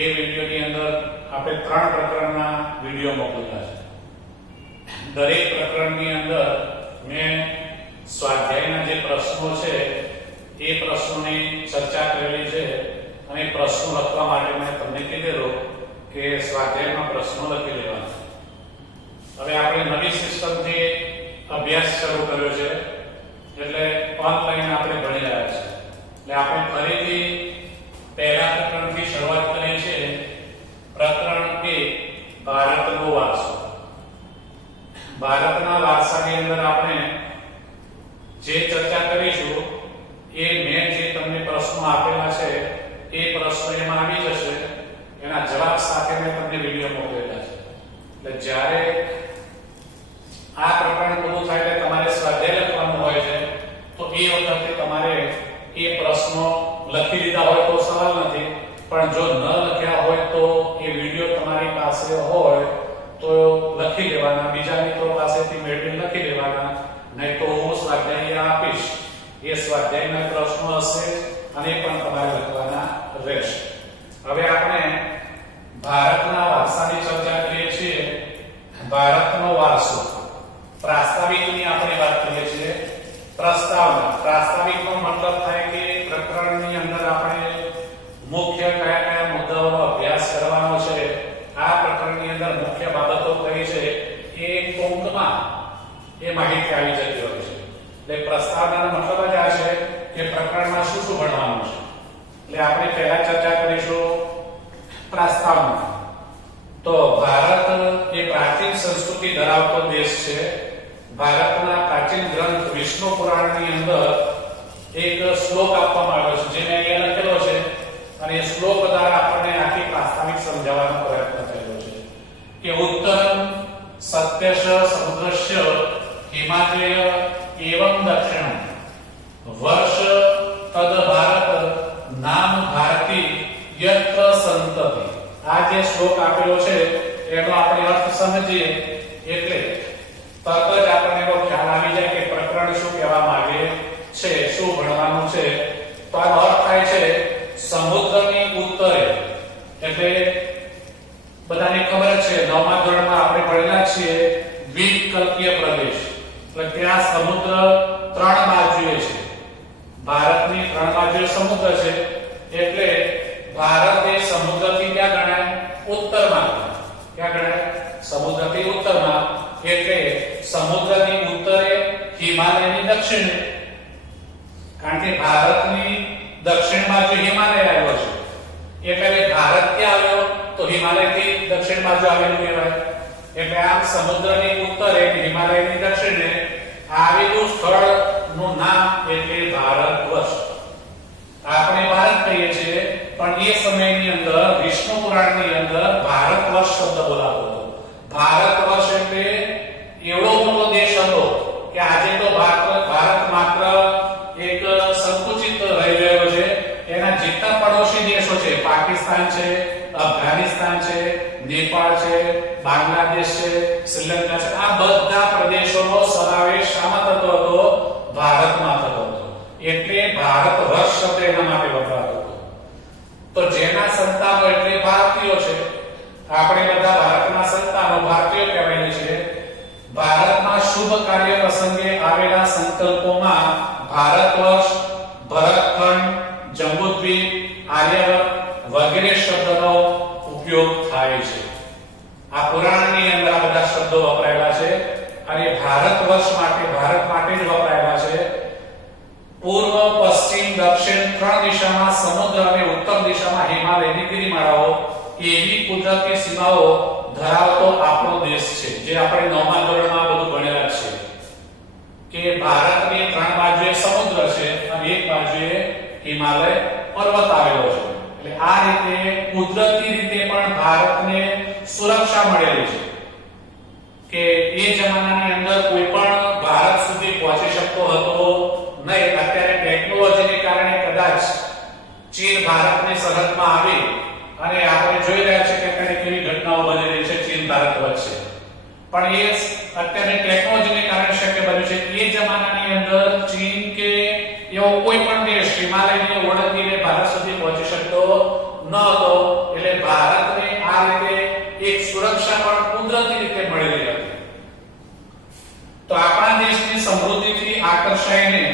એ વિડીયોની અંદર આપણે 3 પ્રકરણના વિડીયો મોકલેલા છે. દરેક પ્રકરણની અંદર મેં સ્વાધ્યાયના જે પ્રશ્નો છે એ પ્રશ્નોની ચર્ચા કરેલી છે અને પ્રશ્નો લખવા માટે મેં તમને કીધેલું કે સ્વાધ્યાયમાં પ્રશ્નો લખી લેવાના. હવે આપણે નવી સિસ્ટમથી અભ્યાસ શરૂ કર્યો છે એટલે ઓનલાઈન આપણે ભણી રહ્યા છીએ. એટલે આપણે ફરીથી પહેલા પ્રકરણથી શરૂઆત કરીએ છીએ. પ્રકરણ 1 ભારતનો વારસો. ભારતના વારસાની અંદર આપણે જે ચર્ચા કરીશું એ મેં જે તમને પ્રશ્નો આપેલા છે એ પ્રશ્નો એમાં આવી જશે. એના જવાબ સાથે મેં તમને વિડીયો મોકલેલા છે. એટલે જ્યારે આ પ્રકરણ પૂરું થાય એટલે તમારે સ્વાધ્યાય લખવાનું હોય છે તો એ વખતે તમારે એ પ્રશ્નો લખી દીધા હોય તો સવાલ નથી, પણ જો ન લખ્યા હોય તો એ વિડીયો તમારી પાસે હોય તો લખી લેવાના. બીજા મિત્રો પાસેથી મેળવીને લખી લેવાના, નહીં તો હું સ્વાધ્યાય આપીશ. એ સ્વાધ્યાયના પ્રશ્નો હશે અને પણ તમારે લખવાના રહેશે. હવે આપણે ભારતના વારસાની ચર્ચા કરીએ છીએ. ભારતનો વારસો પ્રાસ્તાવિકની આપણે વાત કરીએ છીએ. પ્રસ્તાવના. પ્રાસ્તાવિકનો મતલબ થાય કે પ્રકરણની અંદર આપણે મુખ્ય કયા કયા મુદ્દાઓનો અભ્યાસ કરવાનો છે, આ પ્રકરણની અંદર મુખ્ય બાબતો કઈ છે એ ટૂંકમાં એ માહિતી આવી જતી હોય છે. એટલે પ્રસ્તાવનાનો મતલબ જ આ છે કે પ્રકરણમાં શું શું ભણવાનું છે. એટલે આપણે પહેલા ચર્ચા કરીશું પ્રસ્તાવના. તો ભારત એ પ્રાચીન સંસ્કૃતિ ધરાવતો દેશ છે. ભારતના પ્રાચીન ગ્રંથ વિષ્ણુ પુરાણની અંદર એક શ્લોક આપવામાં આવ્યો છે જે મેં અહીંયા લખેલો છે અને એ શ્લોક દ્વારા આપણને આખી પ્રાસ્તાવિક સમજાવવાનો પ્રયત્ન કર્યો છે કે ઉત્તરમ સત્યશ સમુદ્રસ્ય હિમાલય એવં દક્ષિણમ વર્ષ તદ ભારત નામ ભારતી યત્ર સંતતિ. આ જે શ્લોક આપેલો છે એનો આપણે અર્થ સમજીએ એટલે તરત જ આપણને એનો ખ્યાલ આવી જાય કે પ્રકરણ શું કહેવા માંગે છે, શું ભણવાનું છે. તો આનો અર્થ થાય છે સમુદ્રની ઉત્તરે. એટલે બધાને ખબર છે 9મા ધોરણમાં આપણે ભણેલા છીએ દ્વીપકલ્પીય પ્રદેશ. એટલે ત્યાં સમુદ્ર 3 બાજુએ છે. ભારતની 3 બાજુએ સમુદ્ર છે એટલે ભારત એ સમુદ્રથી ક્યાં ગણાય? ઉત્તરમાં. ક્યાં ગણાય? સમુદ્રથી ઉત્તરમાં. એટલે સમુદ્રની ઉત્તરે હિમાલયની દક્ષિણે. કારણ કે ભારતની દક્ષિણ બાજુ હિમાલય આવ્યો છે એટલે ભારત ક્યાં આવ્યો તો હિમાલયથી દક્ષિણ બાજુ આવેલું કહેવાય. એટલે આમ સમુદ્રની ઉત્તરે હિમાલયની દક્ષિણે આવેલું સ્થળનું નામ એટલે ભારતવર્ષ. આપણે ભારત કહીએ છીએ પણ એ સમયની અંદર વિષ્ણુ પુરાણની અંદર ભારતવર્ષ શબ્દ બોલાતો હતો. ભારતવર્ષ એટલે એવડો મોટો દેશ હતો કે આજે તો ભારત માત્ર એક સંકુચિત રહી ગયો છે. એના જેટલા પડોશી દેશો છે, પાકિસ્તાન છે, અફઘાનિસ્તાન છે, નેપાળ છે, બાંગ્લાદેશ છે, શ્રીલંકા છે, આ બધા પ્રદેશોનો સમાવેશ શામાં થતો હતો? ભારતમાં થતો હતો. એટલે ભારત વર્ષ શબ્દ એના માટે વપરાતો હતો. તો જેના સંતાનો એટલે ભારતીયો છે. આપણે બધા ભારતના સંતાનો ભારતીયો કહેવાય છે. ભારતમાં શુભ કાર્ય પ્રસંગે આવેલા સંકલ્પોમાં ભારતવર્ષ, ભરતખંડ, જંબુદ્વીપ, આર્યવર્ત વગેરે શબ્દનો ઉપયોગ થાય છે. આ પુરાણની અંદર આ બધા શબ્દો વપરાયેલા છે અને ભારતવર્ષ માટે, ભારત માટે જ વપરાયેલા છે. પૂર્વ, પશ્ચિમ, દક્ષિણ 3 દિશામાં સમુદ્ર અને ઉત્તર દિશામાં હિમાલયની ગિરિમાળાઓ એવી કુદરતી સીમાઓ ધરાવતો આપણો દેશ છે. જે આપણે 9મા ધોરણમાં બધું ભણેલા છે કે ભારતની 3 બાજુએ સમુદ્ર છે અને એક બાજુએ હિમાલય પર્વત આવેલો છે. એટલે આ રીતે કુદરતી રીતે પણ ભારતને સુરક્ષા મળેલી છે કે એ જમાનાની અંદર કોઈ પણ ભારત સુધી પહોંચી શકતો હતો નહીં. અત્યારે ટેકનોલોજીને કારણે કદાચ ચીન ભારતની સરહદમાં આવી અને આપણે જોઈ રહ્યા છીએ કે કઈ કેવી ઘટનાઓ બની રહી છે ચીન ભારત વચ્ચે, પણ એ અત્યારે ટેકનોલોજીને કારણે શક્ય બન્યું છે. એ જમાનાની અંદર ચીન કે એવો કોઈ પણ દેશ હિમાલયને ઓળંગીને ભારત સુધી પહોંચી શકતો ન હતો. એટલે ભારતને આ રીતે એક સુરક્ષા પણ કુદરતી રીતે મળેલી હતી. તો આપણા દેશની સમૃદ્ધિથી આકર્ષાઈને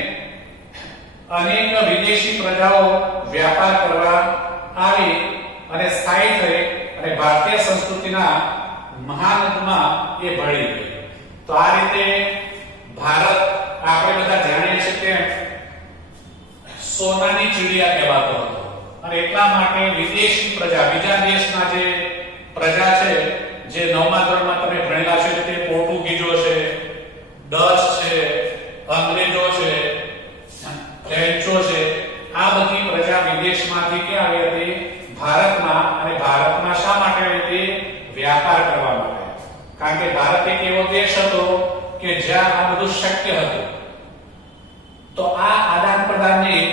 અનેક વિદેશી પ્રજાઓ વ્યાપાર કરવા આવી અને સ્થાયી થઈ અને ભારતીય સંસ્કૃતિના મહાનદમાં એ ભળી ગઈ. તો આ રીતે ભારત આપણે બધા જાણીએ છીએ કે સોનાની ચીડિયા કહેવાતો હતો અને એટલા માટે વિદેશી પ્રજા, બીજા દેશના જે પ્રજા છે, જે 9મા ધોરણમાં તમે ભણેલા છે તે પોર્ટુગીઝો છે, ડચ છે, અંગ્રેજો છે, ફ્રેન્ચો છે, આ બધી પ્રજા વિદેશમાંથી કે આવી હતી ભારતમાં. અને ભારતમાં શા માટે આવી હતી? વ્યાપાર કરવા માટે. કારણ કે ભારત એક એવો દેશ હતો કે જ્યાં આ બધું શક્ય હતું. તો આ આદાન પ્રદાનની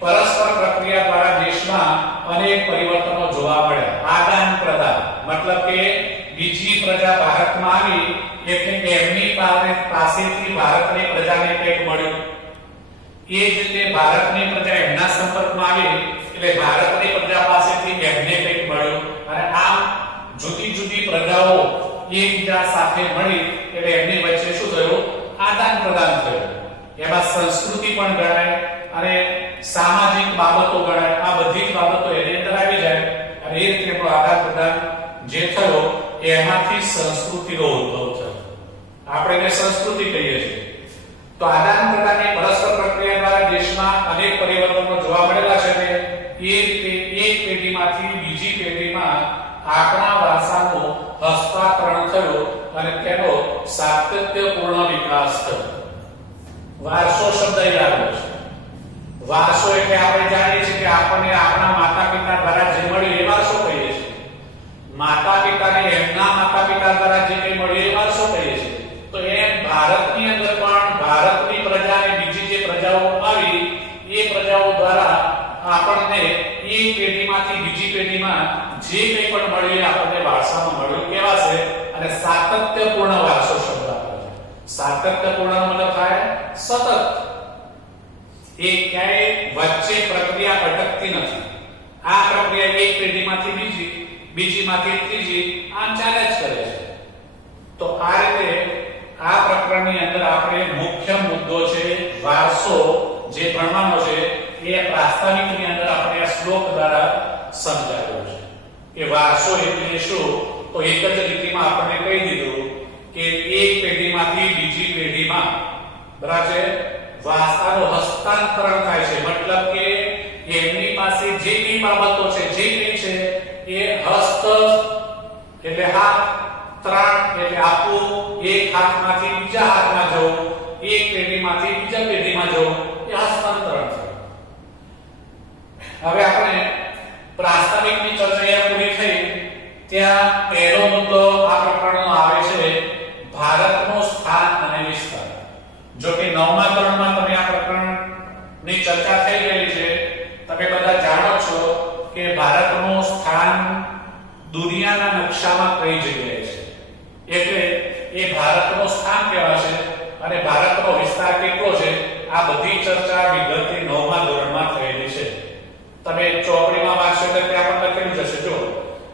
પરસ્પર પ્રક્રિયા દ્વારા દેશમાં અનેક પરિવર્તનો જોવા મળ્યા. આદાન પ્રદાન મતલબ કે બીજી પ્રજા ભારતમાં આવી એટલે એમની પાસેથી ભારતની પ્રજાને કંઈક મળ્યું. એ જ રીતે ભારતની પ્રજા એમના સંપર્કમાં આવી એટલે ભારતની પ્રજા પાસેથી એમને કંઈક મળ્યું. અને આમ જુદી જુદી પ્રજાઓ એકબીજા સાથે મળી એટલે એમની વચ્ચે શું થયું? આદાન પ્રદાન થયું. એમાં સંસ્કૃતિ પણ ગણાય અને સામાજિક બાબતો ગણાય. આ બધી જ બાબતો એની અંદર આવી જાય અને એ રીતે આદાન પ્રદાન જે થયો એમાંથી સંસ્કૃતિનો ઉદ્ભવ થયો. આપણે એને સંસ્કૃતિ કહીએ છીએ. તો આદાન પ્રદાનની પરસ્પર પ્રક્રિયા દ્વારા દેશમાં અનેક પરિવર્તનો જોવા મળેલા છે. એ રીતે એક પેઢીમાંથી બીજી પેઢીમાં આપણા વારસાનું હસ્તાંતરણ થયું અને તેનો સાતત્યપૂર્ણ વિકાસ થયો. વારસો શબ્દ યાદ રાખજો. વારસો એટલે આપણે જાણીએ છીએ કે આપણને આપણા માતા પિતા દ્વારા જે મળ્યું એ વારસો કહીએ છીએ. માતા પિતાને એમના માતા પિતા દ્વારા જે કંઈ મળ્યું એ વારસો કહીએ છીએ. તો એમ ભારતની અંદર પણ ભારતની પ્રજા અને બીજી જે પ્રજાઓ આવી એ પ્રજાઓ દ્વારા આપણને એક પેઢીમાંથી બીજી પેઢીમાં જે કંઈ પણ મળ્યું આપણને વારસામાં મળ્યું કહેવાશે. અને સાતત્યપૂર્ણ વારસો શબ્દ આપે છે. સાતત્યપૂર્ણ મતલબ થાય સતત. એ ક્યાંય વચ્ચે પ્રક્રિયા અટકતી નથી. આ પ્રક્રિયા એક પેઢીમાંથી બીજી, બીજીમાંથી ત્રીજી, આમ ચાલ્યા જ કરે છે. તો આ રીતે આ પ્રકરણની અંદર આપણે મુખ્ય મુદ્દો છે વારસો જે ભણવાનો છે એ પ્રાસ્તાવિકની અંદર આપણે આ શ્લોક દ્વારા સમજાવ્યો છે કે વારસો એટલે શું. તો એક જ લીટીમાં આપણને કહી દીધું કે એક પેઢીમાંથી બીજી પેઢીમાં બરાબર છે વારસાનું હસ્તાંતરણ થાય છે. મતલબ કે એમની પાસે જે કઈ બાબતો છે, જે કઈ છે એ હસ્ત એટલે હાથ, ત્રાણ એટલે આપવું, એક હાથમાંથી બીજા હાથમાં જવું, એક પેઢીમાંથી બીજા પેઢીમાં જવું, એ હસ્તાંતરણ છે. હવે આપણે પ્રાસ્તાવિકની ચર્ચા પૂરી થઈ ત્યાં પહેલો મુદ્દો આ પ્રકરણનો આવે છે ભારતનું સ્થાન અને વિસ્તાર. જો કે 9મા ધોરણમાં તમે આ પ્રકરણની ચર્ચા થઈ ગયેલી છે. તમે બધા જાણો છો કે ભારતનું સ્થાન દુનિયાના નકશામાં કઈ જગ્યાએ છે. એટલે એ ભારતનું સ્થાન કહેવાશે અને ભારતનો વિસ્તાર કેટલો છે આ બધી ચર્ચા વિગતે 9મા ધોરણમાં થયેલી છે. તમે ચોપડીમાં વાંચશો એટલે ત્યાં પણ લખેલું જશે જો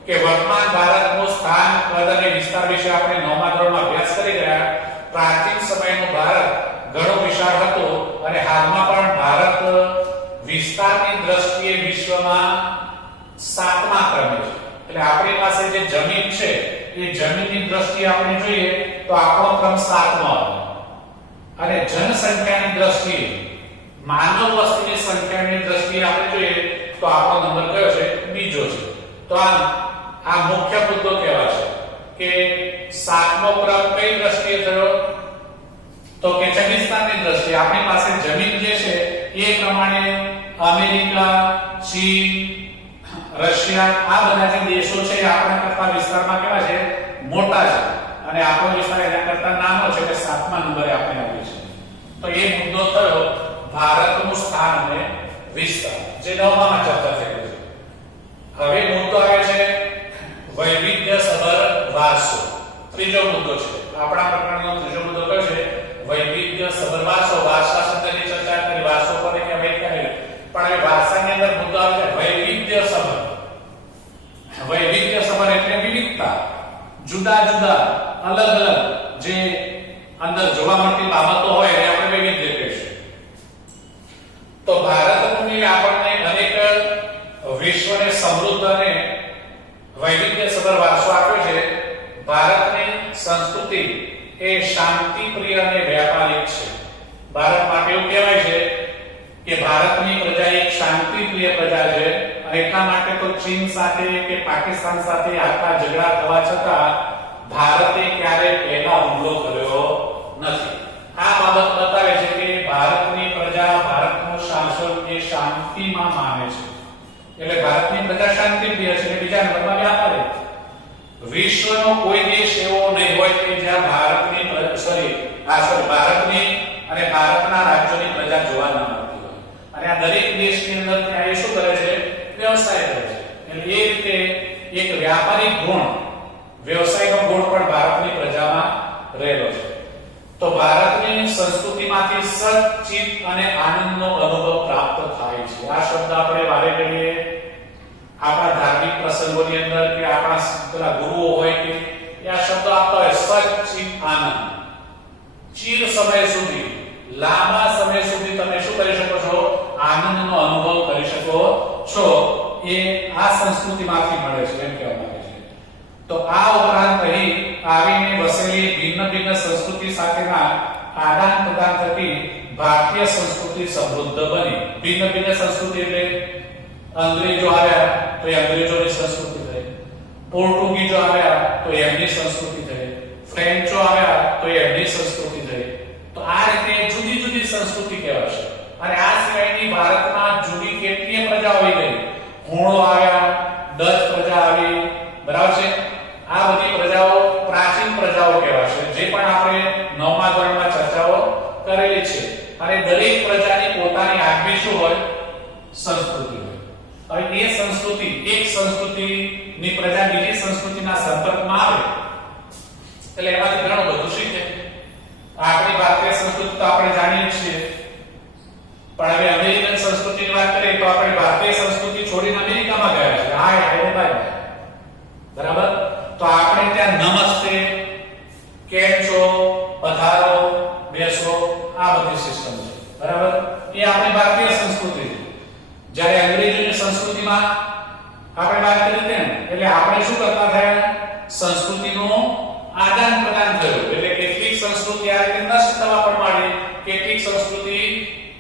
કે વર્તમાન ભારતનું સ્થાન, કદ અને વિસ્તાર વિશે આપણે 9મા ધોરણમાં અભ્યાસ કરી ગયા. પ્રાચીન સમયનો ભારત ઘણો વિશાળ હતો અને હાલમાં પણ ભારત વિસ્તારની દ્રષ્ટિએ વિશ્વમાં 7મા ક્રમે છે. એટલે આપણી પાસે જે જમીન છે એ જમીનની દ્રષ્ટિએ આપણે જોઈએ તો આપણો ક્રમ 7મો આવે. અને જનસંખ્યાની દ્રષ્ટિએ, માનવ વસ્તીની સંખ્યાની દ્રષ્ટિએ આપણે જોઈએ તો આપણો નંબર કયો છે? બીજો છે. તો આ મુખ્ય મુદ્દો કહેવાય છે કે 7મો ક્રમ કઈ દ્રષ્ટિએ થયો? તો કે જમીનની દ્રષ્ટિએ. આપણી પાસે જમીન જે છે એ પ્રમાણે અમેરિકા, ચીન, રશિયા આ બધા જે દેશો છે આપણા કરતા વિસ્તારમાં કેવા છે? મોટા છે. અને આપણો વિસ્તાર એના કરતા નાનો છે એટલે 7મા નંબરે આપણે આવીએ છીએ. તો એ મુદ્દો થયો ભારતનું સ્થાન અને વિસ્તાર જે 9માં ચર્ચા થઈ છે. હવે મુદ્દો આવે છે વૈવિધ્યસભર વારસો. ત્રીજો મુદ્દો છે આપણા પ્રકરણનો ત્રીજો મુદ્દો કયો છે? વૈવિધ્યસભર વારસો. વારસા શબ્દની ચર્ચા કરી, વારસો કોને કહેવાય? પણ હવે વારસાની અંદર મુદ્દો આવે છે વૈવિધ્યસભર. વૈવિધ્યસભર એટલે વિવિધતા, જુદા જુદા અલગ અલગ જે અંદર જોવા મળતી બાબતો હોય એને આપણે વૈવિધ્ય કહીશું. તો ભારતની આપણને અનેક વિશ્વને સમૃદ્ધ અને વૈવિધ્યસભર વારસો આપ્યો છે. ભારતની સંસ્કૃતિ એ શાંતિપ્રિય અને વ્યાપારિક છે. ભારત માટે એવું કહેવાય છે કે ભારતની પ્રજા એક શાંતિપ્રિય પ્રજા છે અને એટલા માટે તો ચીન સાથે કે પાકિસ્તાન સાથે આટલા ઝઘડા થવા છતાં ભારતે ક્યારેય પહેલા હુમલો કર્યો નથી. આ બાબત બતાવે છે કે ભારતની પ્રજા, ભારતનું શાસન એ શાંતિમાં માને છે. એટલે ભારતની પ્રજા શાંતિપ્રિય છે અને બીજા નંબરમાં વ્યાપારી. વિશ્વનો કોઈ દેશ એવો નહીં હોય કે જ્યાં ભારતની ભારતની અને ભારતના રાજ્યોની પ્રજા જોવા ન મળતી હોય. અને આ દરેક દેશની અંદર ત્યાં એ શું કરે છે? વ્યવસાય કરે છે. એટલે એ રીતે એક વ્યાપારિક ગુણ, વ્યવસાયનો ગુણ પણ ભારતની પ્રજામાં રહેલો છે. તો ભારતની સંસ્કૃતિમાંથી સચ્ચિત અને આનંદનો અનુભવ પ્રાપ્ત થાય છે. આ શબ્દ આપણે વારે ઘડીએ આપણા ધાર્મિક પ્રસંગોની અંદર કે આપણા પેલા ગુરુઓ હોય કે આ શબ્દ આપતા હોય, સચ્ચિત આનંદ. ચિર સમય સુધી, લાંબા સમય સુધી તમે શું કરી શકો છો? આનંદનો અનુભવ કરી શકો છો. એ આ સંસ્કૃતિમાંથી મળે છે એમ કહેવા માંગે છે. તો આ ઉપરાંત અહીં આવીને વસેલી ભિન્ન ભિન્ન સંસ્કૃતિ સાથેના આદાન પ્રદાન થકી ભારતીય સંસ્કૃતિ સમૃદ્ધ બની. ભિન્ન ભિન્ન સંસ્કૃતિ એટલે અંગ્રેજો આવ્યા તો અંગ્રેજોની સંસ્કૃતિ થઈ, પોર્ટુગીઝો આવ્યા તો એમની સંસ્કૃતિ થઈ, ફ્રેન્ચો આવ્યા તો એમની સંસ્કૃતિ થઈ. તો આ રીતે જુદી જુદી સંસ્કૃતિ કહેવાશે. અને આ સિવાયની ભારતમાં જુદી કેટલીય પ્રજાઓ આવી ગઈ. હુણો આવ્યા, ડચ પ્રજા આવી, બરાબર છે. આ બધી પ્રજાઓ પ્રાચીન પ્રજાઓ કહેવાશે, જે પણ આપણે 9મા ધોરણમાં ચર્ચાઓ કરેલી છે. અને દરેક પ્રજાની પોતાની આગવી શું હોય? સંસ્કૃતિ હોય. હવે એ સંસ્કૃતિ, એક સંસ્કૃતિની પ્રજા બીજી સંસ્કૃતિના સંપર્કમાં આવે એટલે એમાંથી ઘણું બધું શીખે. આપણી ભારતીય સંસ્કૃતિ તો આપણે જાણીએ છીએ, પણ હવે અમેરિકન સંસ્કૃતિની વાત કરીએ તો આપણે ભારતીય સંસ્કૃતિ છોડીને અમેરિકામાં ગયા છે. હાય બાય, બરાબર. તો આપણે ત્યાં નમસ્તે, કેમ છો, પધારો, બેસો, આ બધી સિસ્ટમ છે, બરાબર. એ આપણી ભારતીય સંસ્કૃતિ છે. જ્યારે અંગ્રેજોની સંસ્કૃતિમાં આપણે વાત કરી તેમ એટલે આપણે શું કરતા થયા? સંસ્કૃતિનું આદાન પ્રદાન થયું. એટલે કેટલીક સંસ્કૃતિ આ રીતે નષ્ટ થવા પણ માંડી, કેટલીક સંસ્કૃતિ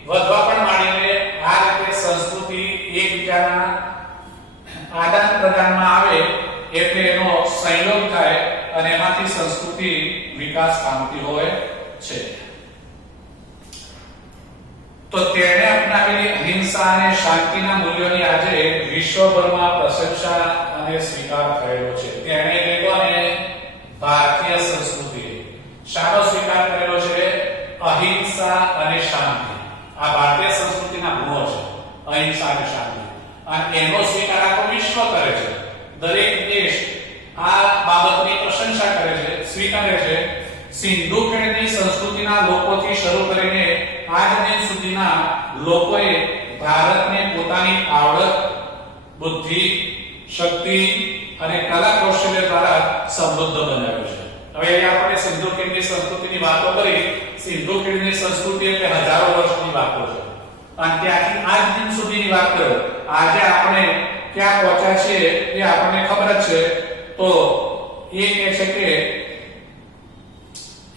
વધવા પણ માંડી. એટલે આ રીતે સંસ્કૃતિ એકબીજાના આદાન પ્રદાનમાં આવે એટલે એનો સંયોગ થાય અને એમાંથી સંસ્કૃતિ વિકાસ પામતી હોય છે. તો તેણે અપનાવેલી અહિંસા અને શાંતિના મૂલ્યોની આજે વિશ્વભરમાં પ્રશંસા અને સ્વીકાર થયેલો છે. તેણે લોકોને ભારતીય સંસ્કૃતિ શાનો સ્વીકાર કરેલો છે? અહિંસા અને શાંતિ. આ ભારતીય સંસ્કૃતિના ગુણો છે, અહિંસા અને શાંતિ. અને એનો સ્વીકાર આખો વિશ્વ કરે છે. દરેક દેશ આ બાબતની પ્રશંસા કરે છે, સ્વીકારે છે. સિંધુ ખીણની સંસ્કૃતિના લોકોથી શરૂ કરીને આજ દિન સુધીના લોકોએ ભારતને પોતાની આવડત, બુદ્ધિ, શક્તિ અને કલા કૌશલ્ય દ્વારા સમૃદ્ધ બનાવ્યું છે. હવે આપણે સિંધુ ખીણની સંસ્કૃતિની વાતો કરી. સિંધુ ખીણની સંસ્કૃતિ એટલે હજારો વર્ષની વાતો છે અને ત્યાંથી આજ દિન સુધીની વાત કરો. આજે આપણે ક્યાં પહોંચ્યા છીએ એ આપણને ખબર જ છે. તો એ કહે છે કે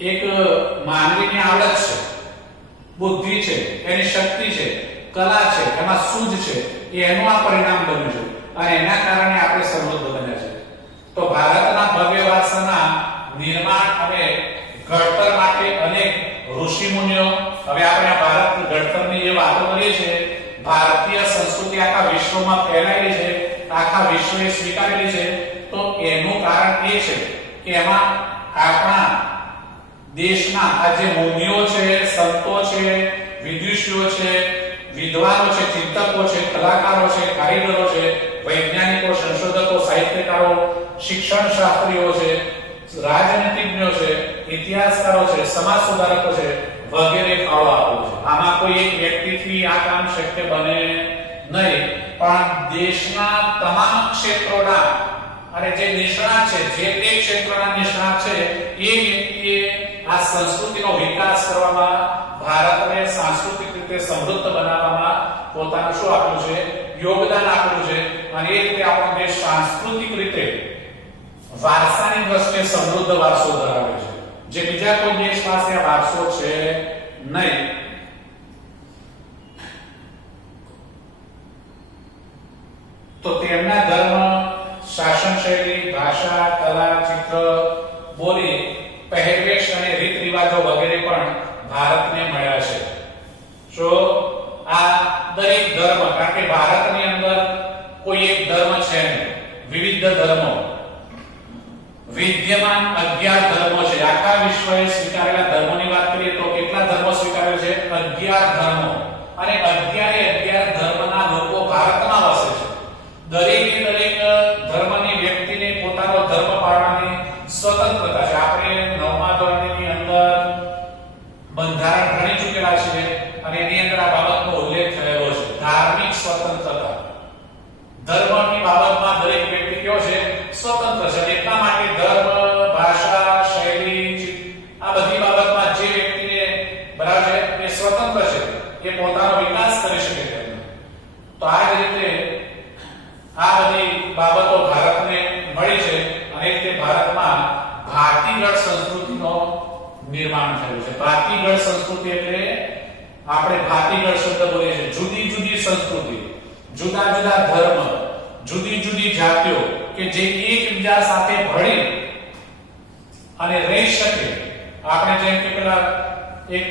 એક માનવીની આવડત છે, બુદ્ધિ છે, એની શક્તિ છે, કલા છે, એમાં સૂઝ છે, એનું આ પરિણામ બન્યું છે અને એના કારણે આપણે સમૃદ્ધ બન્યા છે. તો ભારતના ભવ્ય વારસાના નિર્માણ અને ઘડતર માટે અનેક ઋષિ મુનિઓ, હવે આપણે ભારત ઘડતરની જે વાતો કરીએ છીએ, ભારતીય સંસ્કૃતિ આખા વિશ્વમાં ફેલાયેલી છે, આખા વિશ્વએ સ્વીકારેલી છે. તો એનું કારણ એ છે કે એમાં આપણા દેશના આ જે મુનિઓ છે, સંતો છે, વિદુષીઓ છે, વિદ્વાનો છે, ચિંતકો છે, કલાકારો છે, કારીગરો છે, વૈજ્ઞાનિકો, સંશોધકો, સાહિત્યકારો, શિક્ષણ શાસ્ત્રીઓ છે, રાજનીતિજ્ઞો છે, ઇતિહાસકારો છે, સમાજ સુધારકો છે, વગેરે ફાળો આપ્યો છે. આમાં કોઈ એક વ્યક્તિથી આ કામ શક્ય બને નહીં, પણ દેશના તમામ ક્ષેત્રોના અને જે નિષ્ણાત છે, જે તે ક્ષેત્રના નિષ્ણાત છે, એ વ્યક્તિએ આ સંસ્કૃતિનો વિકાસ કરવામાં, ભારતને સાંસ્કૃતિક રીતે સમૃદ્ધ બનાવવામાં પોતાનું શું આપ્યું છે? યોગદાન આપ્યું છે. અને એ રીતે આપણો દેશ સાંસ્કૃતિક રીતે વારસાની દ્રષ્ટિએ સમૃદ્ધ વારસો ધરાવે છે, જે બીજા કોઈ દેશ પાસે આ વારસો છે નહીં. તો તેમના ધર્મ, શાસન શૈલી, ભાષા, કલા, ચિત્ર, બોલી, પહેરવેશ અને રીત રિવાજો વગેરે પણ ભારતને મળ્યા છે. જો આ દરેક ધર્મ, કારણ કે ભારતની અંદર કોઈ એક ધર્મ છે નહીં, વિવિધ ધર્મો, વિદ્યમાન 11 ધર્મો છે. આખા વિશ્વએ સ્વીકારેલા ધર્મોની વાત કરીએ તો કેટલા ધર્મો સ્વીકારે છે? 11 ધર્મો. અને 11 ધર્મના લોકો ભારતમાં વસે છે. દરેક ધર્મની વ્યક્તિને પોતાનો ધર્મ પાળવાની સ્વતંત્રતા છે. આપણે 9મા ધોરણની અંદર બંધારણ ભણી ચૂકેલા છીએ અને એની અંદર આ બાબતનો ઉલ્લેખ થયેલો છે. ધાર્મિક સ્વતંત્રતા, ધર્મની બાબતમાં દરેક વ્યક્તિ કેવો છે? સ્વતંત્ર છે. એટલા માટે ધર્મ, ભાષા, શૈલી, આ બધી બાબતમાં જે વ્યક્તિને બરાબર છે એ સ્વતંત્ર છે, એ પોતાનો વિકાસ કરી શકે છે. તો આ જ રીતે આ બધી બાબતો ભારતને મળી છે અને તે ભારતમાં ભાતીગળ સંસ્કૃતિનો નિર્માણ થયું છે. ભાતીગળ સંસ્કૃતિ એટલે આપણે ભાતીગળ શબ્દ બોલીએ છીએ, જુદી જુદી સંસ્કૃતિ, જુદા જુદા ધર્મ, જુદી જુદી જાતિઓ કે જે એકબીજા સાથે ભળી અને રહી શકે. આપણે જેમ કે પેલા એક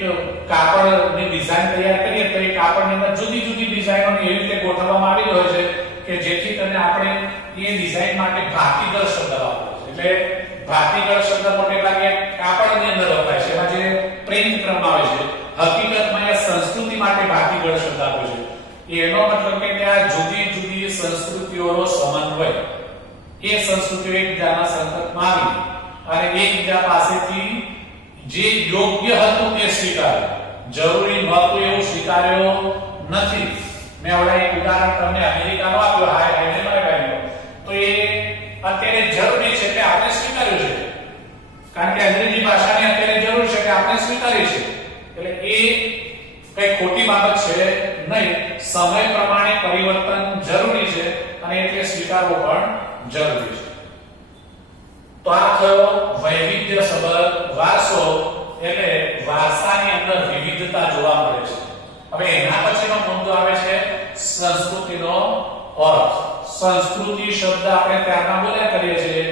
કાપડની ડિઝાઇન તૈયાર કરીએ તો એ કાપડની અંદર જુદી જુદી ડિઝાઇનોને એવી રીતે ગોઠવવામાં આવેલી હોય છે કે જેથી કરીને આપણે એ ડિઝાઇન માટે ભાતીગળ શબ્દ વાપરીએ છીએ. એટલે ભાતીગળ શબ્દ મોટે ભાગે કાપડની અંદર વપરાય છે, એમાં જે પ્રિન્ટ કરવામાં આવે છે. હકીકતમાં એ સંસ્કૃતિ માટે ભાતીગળ શબ્દ આપ્યો છે. એનો મતલબ કે ત્યાં જુદી જુદી સંસ્કૃતિઓનો સમન્વય, એ સંસ્કૃતિઓ એકબીજાના સંપર્કમાં આવી અને એકબીજા પાસેથી જે યોગ્ય હતું તે સ્વીકાર્યું, જરૂરી નહોતું એવું સ્વીકાર્યો નથી. મેં હમણાં એક ઉદાહરણ તમને અમેરિકાનો આપ્યો, હાઇડેનબર્ગનો. તો એ અત્યારે જરૂરી છે કે આપણે સ્વીકાર્યું છે, કારણ કે અંગ્રેજી ભાષાની અત્યારે જરૂર છે કે આપણે સ્વીકારી છે. એટલે એ કઈ ખોટી બાબત છે નહીં. સમય પ્રમાણે પરિવર્તન જરૂરી છે અને એટલે સ્વીકારવો પણ જરૂરી છે. તો આ થયો વૈવિધ્યસભર વારસો, એટલે વારસાની અંદર વિવિધતા જોવા મળે છે. હવે એના પછીનો મુદ્દો આવે છે સંસ્કૃતિનો અર્થ. સંસ્કૃતિ શબ્દ આપણે ત્યારના બોલ્યા કરીએ છીએ,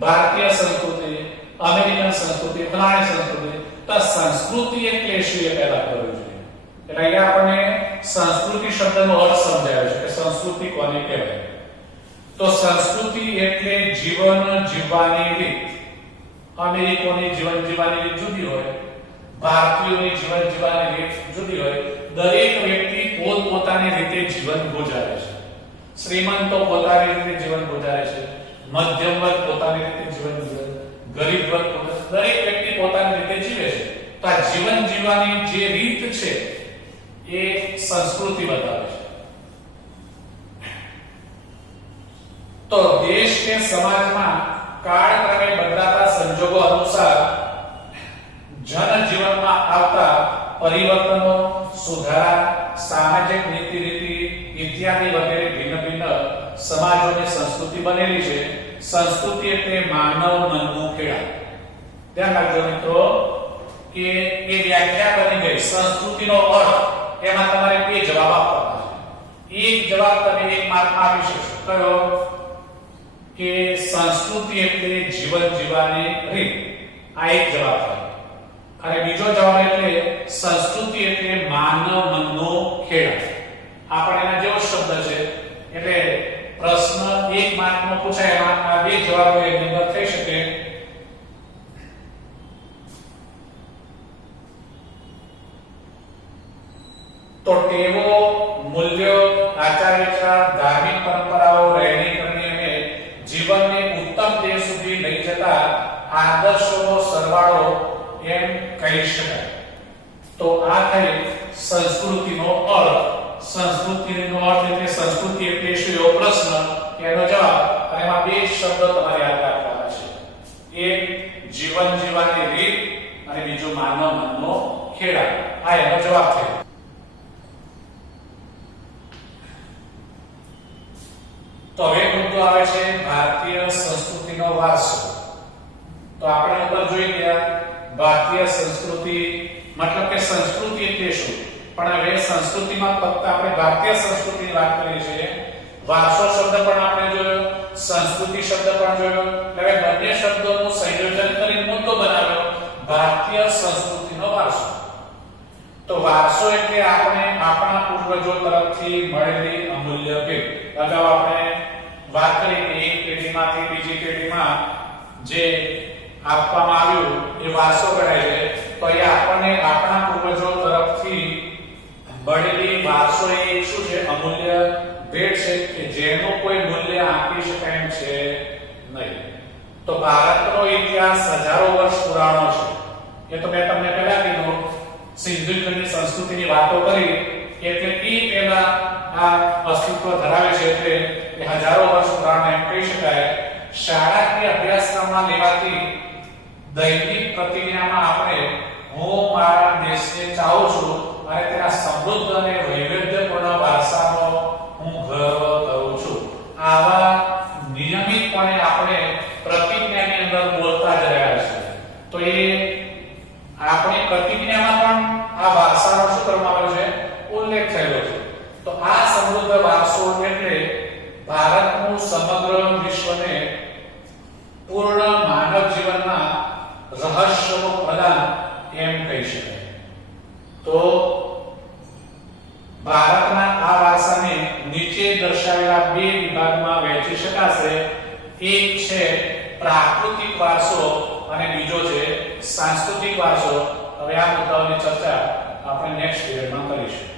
ભારતીય સંસ્કૃતિ, અમેરિકન સંસ્કૃતિ, ફલાણી સંસ્કૃતિ. તો સંસ્કૃતિ એટલે શું એ પહેલા કરવું જોઈએ. એટલે અહીંયા આપણને સંસ્કૃતિ શબ્દનો અર્થ સમજાયો છે કે સંસ્કૃતિ કોને કહેવાય. તો સંસ્કૃતિ એટલે જીવન જીવવાની રીત. અમેરિકોની જીવન જીવવાની રીત જુદી હોય, ભારતીયોની જીવન જીવવાની રીત જુદી હોય. દરેક વ્યક્તિ પોતપોતાની રીતે જીવન ગુજારે છે. શ્રીમંતો પોતાની રીતે જીવન ગુજારે છે, મધ્યમ વર્ગ પોતાની રીતે જીવન ગુજારે, ગરીબ વર્ગ દરેક વ્યક્તિ પોતાની રીતે જીવે છે. તો આ જીવન જીવવાની જે રીત છે એ સંસ્કૃતિ બતાવે છે. તો દેશ કે સમાજમાં કાળક્રમે બદલાતા સંજોગો અનુસાર જનજીવનમાં આવતા પરિવર્તનો, સુધારા, સામાજિક નીતિ રીતિ ઇત્યાદિ વગેરે ભિન્ન ભિન્ન સમાજોની સંસ્કૃતિ બનેલી છે. સંસ્કૃતિ એટલે માનવ મનનું ખેડા. ધ્યાન રાખજો મિત્રો કે એ વ્યાખ્યા બની ગઈ. સંસ્કૃતિનો અર્થ, એમાં તમારે બે જવાબ આપવાના છે. એક જવાબ તમે એક માર્કમાં આપી શકશો. કયો? કે સંસ્કૃતિ એટલે જીવન જીવવાની રીત. આ એક જવાબ છે. અને બીજો જવાબ એટલે સંસ્કૃતિ એટલે માનવ મનનો ખેડા. આપણે એના જેવો શબ્દ છે. એટલે પ્રશ્ન એક માર્કનો પૂછાય, એમાં આ બે જવાબો એની અંદર થઈ શકે. તો ટેવો, મૂલ્યો, આચાર વિચાર, ધાર્મિક પરંપરાઓ, રહેણી કરણી અને જીવનને ઉત્તમ ધ્યેય સુધી લઈ જતા આદર્શોનો સરવાળો એમ કહી શકાય. તો આ થઈ સંસ્કૃતિનો અર્થ. સંસ્કૃતિનો અર્થ એટલે સંસ્કૃતિ એટલે શું એવો પ્રશ્ન કે એનો જવાબ, અને એમાં બે શબ્દો તમારે યાદ રાખવાના છે. એક જીવન જીવવાની રીત અને બીજું માનવ મનનો ખેડા. આ એનો જવાબ થયો. તો હવે મુદ્દો આવે છે ભારતીય સંસ્કૃતિનો વારસો. તો આપણે ઉપર જોઈ ગયા ભારતીય સંસ્કૃતિ મતલબ કે સંસ્કૃતિ એટલે શું, પણ હવે સંસ્કૃતિમાં ફક્ત આપણે ભારતીય સંસ્કૃતિની વાત કરીએ છીએ. વારસો શબ્દ પણ આપણે જોયો, સંસ્કૃતિ શબ્દ પણ જોયો. હવે બંને શબ્દોનું સંયોજન કરીને મુદ્દો બનાવ્યો ભારતીય સંસ્કૃતિનો વારસો. તો વારસો એટલે આપણે આપણા પૂર્વજો તરફથી મળેલી અમૂલ્ય ભેટ. અગાઉ આપણે વાત કરી કે એક પેઢીમાંથી બીજી પેઢીમાં જે આપવામાં આવ્યું એ વારસો ગણાય છે. તો એ આપણને આપણા પૂર્વજો તરફથી મળેલી વારસો એ શું છે? અમૂલ્ય ભેટ છે કે જેનું કોઈ મૂલ્ય આંકી શકાય એમ છે નહીં. તો ભારતનો ઇતિહાસ હજારો વર્ષ પુરાણો છે. એ તો મેં તમને પહેલા કીધું, સિંધુ ખંડની સંસ્કૃતિની વાતો કરી એટલે એ પહેલા આ અસ્તિત્વ ધરાવે છે, એટલે એ હજારો વર્ષ પુરાણો એમ કહી શકાય. શાળાકીય અભ્યાસક્રમમાં લેવાતી દૈનિક પ્રતિજ્ઞામાં આપણે હું મારા દેશને ચાહું છું અને તેના સમૃદ્ધ અને વૈવિધ્યપૂર્ણ વારસાનો હું ગર્વ કરું છું. આવા નિયમિતપણે આપણે પ્રતિજ્ઞાની અંદર બોલતા જ રહ્યા છે. તો એ આપણી પ્રતિજ્ઞામાં પણ આ વારસાનો શું કરવામાં આવ્યો છે? ઉલ્લેખ થયેલો છે. તો આ સમૃદ્ધ વારસો એટલે ભારતનું સમગ્ર વિશ્વને પૂર્ણ માનવ જીવનના રહસ્યનું પ્રદાન એમ કહી શકાય. તો ભારતના આ વારસાને નીચે દર્શાવેલા બે વિભાગમાં વહેંચી શકાશે. એક છે પ્રાકૃતિક વારસો અને બીજો છે સાંસ્કૃતિક વારસો. હવે આ મુદ્દાઓની ચર્ચા આપણે નેક્સ્ટ પીરિયડમાં કરીશું.